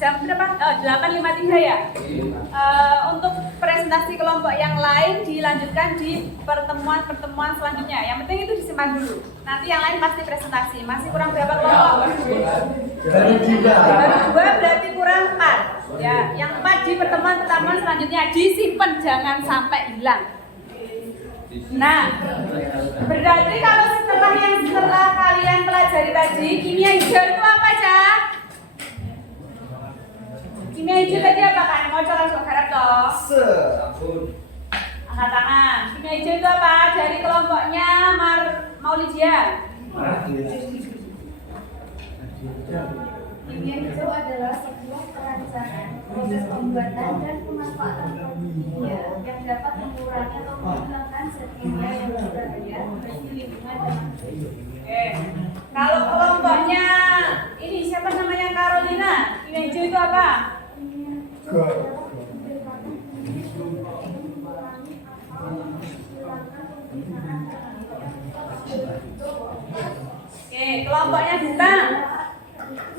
jam berapa? 8.53 ya. Untuk presentasi kelompok yang lain dilanjutkan di pertemuan selanjutnya. Yang penting itu disimpan dulu. Nanti yang lain pasti presentasi. Masih kurang berapa kelompok? Baru 2 berarti kurang 4. Ya, yang 4 di pertemuan selanjutnya disimpan, jangan sampai hilang. Nah, berarti kalau setelah kalian pelajari tadi, kimia hijau itu apa aja? Kimia hijau tadi apa kan? Mau langsung garap toh? Angkat tangan. Kimia hijau itu apa? Dari kelompoknya Maulidia. Kimia hijau adalah sebuah perancangan proses pembuatan dan pemanfaatan kimia yang dapat mengurangi atau menghilangkan zat kimia yang berbahaya bagi lingkungan dan manusia. Oke. Kalau kelompoknya ini siapa namanya Carolina? Kimia hijau itu apa? Oke, kelompoknya Bintang.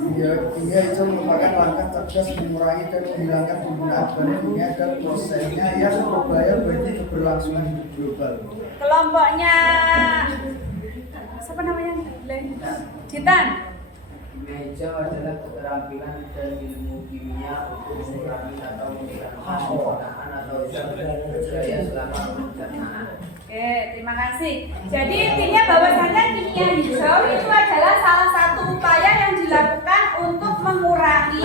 Kimia hijau merupakan langkah tegas mengurangi dan menghilangkan penggunaan bahan kimia dan prosesnya yang berbahaya bagi keberlangsungan hidup global. Kelompoknya siapa namanya? Jitan. Kimia hijau adalah keterampilan dan ilmu kimia untuk mengurangi atau menghilangkan penggunaan atau zat berbahaya selama perencanaan. Oke, terima kasih. Jadi intinya bahwasanya kimia hijau itu adalah salah satu upaya yang dilakukan untuk mengurangi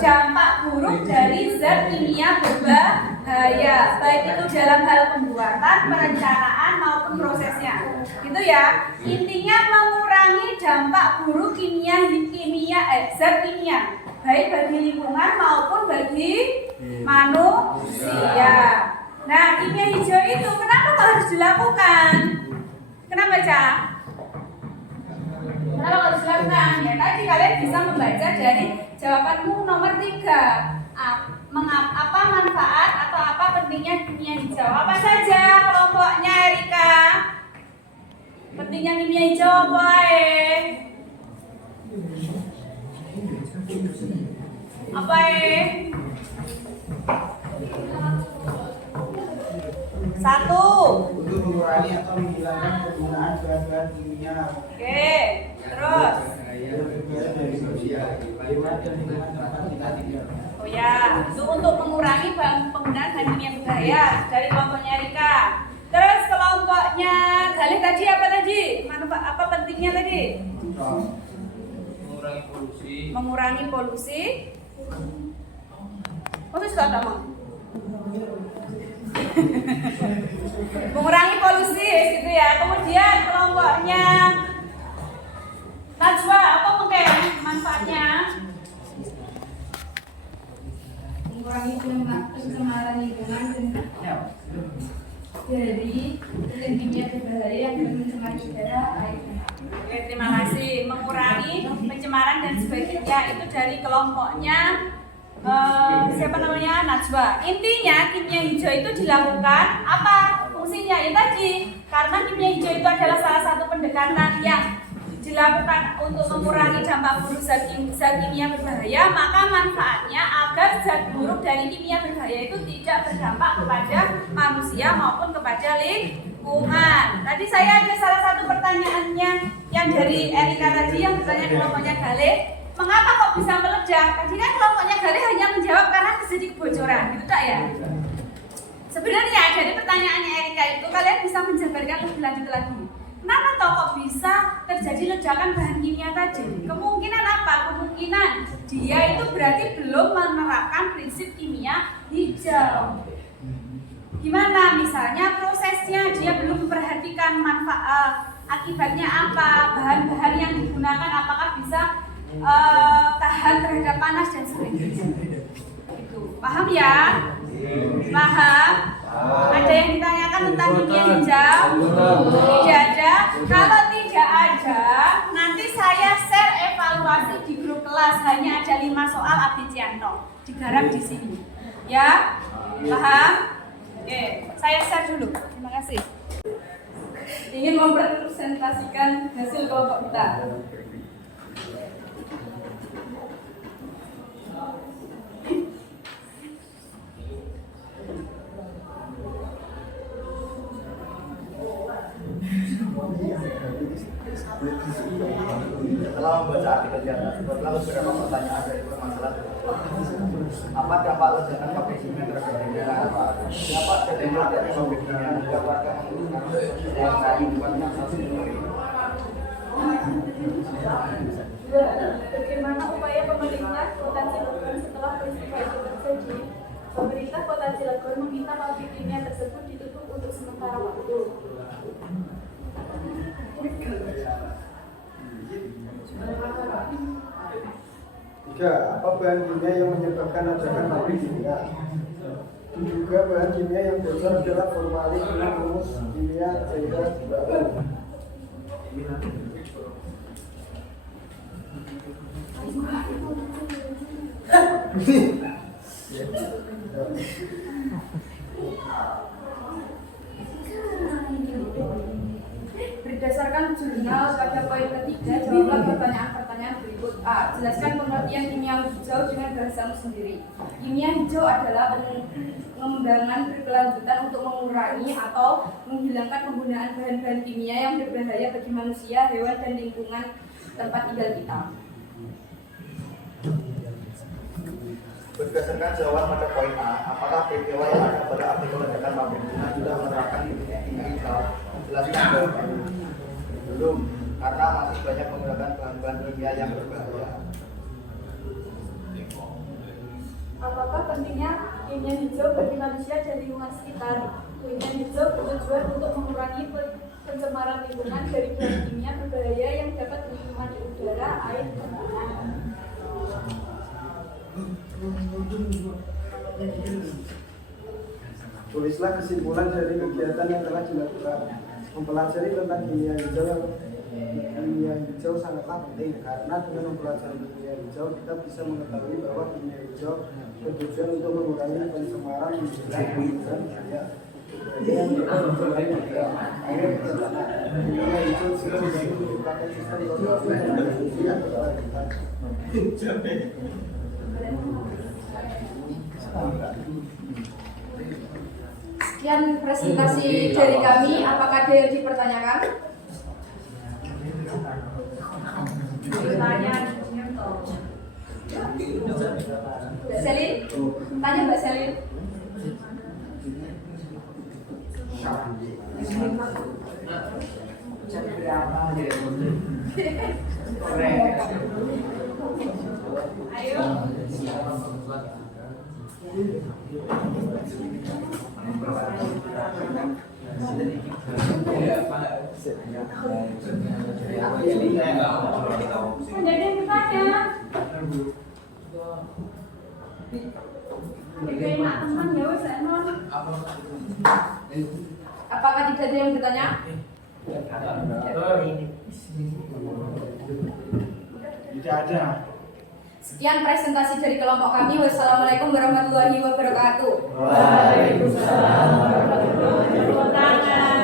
dampak buruk dari zat kimia berbahaya, baik itu dalam hal pembuatan, perencanaan maupun prosesnya. Gitu ya. Intinya mengurangi dampak buruk zat kimia, baik bagi lingkungan maupun bagi manusia. Nah, kimia hijau itu kenapa kok harus dilakukan? Kenapa, Cak? Kenapa harus dilakukan? Ya, tadi kalian bisa membaca dari jawabanmu nomor 3. Apa manfaat atau apa pentingnya kimia hijau? Apa saja kelompoknya, Erika? Pentingnya kimia hijau apa? Apa? Satu. Untuk mengurangi atau menghilangkan penggunaan bahan-bahan kimia. Oke, terus. Dari sosial, lingkungan dan lingkungan tempat kita tinggal. Oh ya, itu untuk mengurangi penggunaan bahan kimia berbahaya dari kelompoknya Rika. Terus kelompoknya Galih tadi apa tadi? Apa pentingnya tadi? Mengurangi polusi. Mengurangi polusi. Oh, itu sudah tahu. Mengurangi polusi gitu ya. Kemudian kelompoknya Najwa, apa mungkin manfaatnya? Mengurangi pencemaran lingkungan dari zat kimia berbahaya yang mencemari udara, air, dan api. Oke, terima kasih. Mengurangi pencemaran dan sebagainya itu dari kelompoknya siapa namanya? Najwa. Intinya kimia hijau itu dilakukan apa fungsinya? Ya tadi, karena kimia hijau itu adalah salah satu pendekatan yang dilakukan untuk mengurangi dampak buruk zat kimia berbahaya, maka manfaatnya agar zat buruk dari kimia berbahaya itu tidak berdampak kepada manusia maupun kepada lingkungan. Tadi saya ada salah satu pertanyaannya yang dari Erika tadi yang bertanya kelompoknya Galih, mengapa kok bisa meledak? Tadi kan kelompoknya Galih hanya menjawab karena terjadi kebocoran, gitu tak ya? Sebenarnya dari pertanyaannya Erika itu kalian bisa menjabarkan lebih lanjut lagi. Kenapa toh kok bisa terjadi ledakan bahan kimia tadi? Kemungkinan apa? Kemungkinan dia itu berarti belum menerapkan prinsip kimia hijau. Gimana? Misalnya prosesnya dia belum memperhatikan manfaat, akibatnya apa, bahan-bahan yang digunakan apakah bisa tahan terhadap panas dan sebagainya. Itu paham ya? Paham? Ada yang ditanyakan tentang kimia hijau? Tidak ada. Kalau tidak ada, nanti saya share evaluasi di grup kelas. Hanya ada 5 soal Abdi Cianto. Digarap di sini. Ya? Paham? Oke, saya share dulu. Terima kasih. Ingin mempresentasikan hasil kelompok kita. Setelah membaca artikel di atas, buatlah beberapa pertanyaan dari permasalahan. Apa dampak ledakan pabrik kimia terhadap dunia? Dapat terjadi dari pabrik kimia membuat warga menguruskan yang dari buatnya satu ini. Bagaimana upaya pemerintah Kota Cilegon setelah peristiwa itu terjadi? Pemerintah Kota Cilegon meminta pabrik kimia tersebut ditutup untuk sementara waktu. Tiga, apa bahan kimia yang menyebabkan ledakan pabrik kimia? Diduga bahan kimia yang bocor adalah formalin, rumus kimia, cairan, bahan. Berdasarkan jurnal pada poin ketiga, jawablah pertanyaan-pertanyaan berikut. A. Jelaskan pengertian kimia hijau dengan bahasamu sendiri. Kimia hijau adalah pengembangan berkelanjutan untuk mengurangi atau menghilangkan penggunaan bahan-bahan kimia yang berbahaya bagi manusia, hewan, dan lingkungan tempat tinggal kita. Berdasarkan jawaban pada poin A, apakah peristiwa yang ada pada artikel ledakan pabrik kimia sudah menerapkan kimia hijau? Jelaskan jawabannya. Belum, karena masih banyak menggunakan bahan-bahan kimia yang berbahaya. Apakah pentingnya kimia hijau bagi manusia dan lingkungan sekitar? Kimia hijau bertujuan untuk mengurangi pencemaran lingkungan dari bahan kimia berbahaya yang dapat menyemari udara, air, dan tanah. Tulislah kesimpulan dari kegiatan yang telah dilakukan. Mempelajari tentang kimia hijau sangatlah penting karena dengan mempelajari kimia hijau kita bisa mengetahui bahwa kimia hijau bertujuan untuk mengurangi pencemaran lingkungan dan budaya yang mencemari udara, air, dan tanah. Kimia hijau sudah merupakan sistem produksi dan produksi yang berkelanjutan. Sekian presentasi dari kami. Apakah ada yang dipertanyakan? Pertanyaan Mbak Selin? Tanya Mbak Selin. Ayo. Ada yang bertanya? Enak teman ya wes enak. Apakah tidak ada yang bertanya? Tidak ada. Sekian presentasi dari kelompok kami. Wassalamualaikum warahmatullahi wabarakatuh. Waalaikumsalam. Tepuk tangan.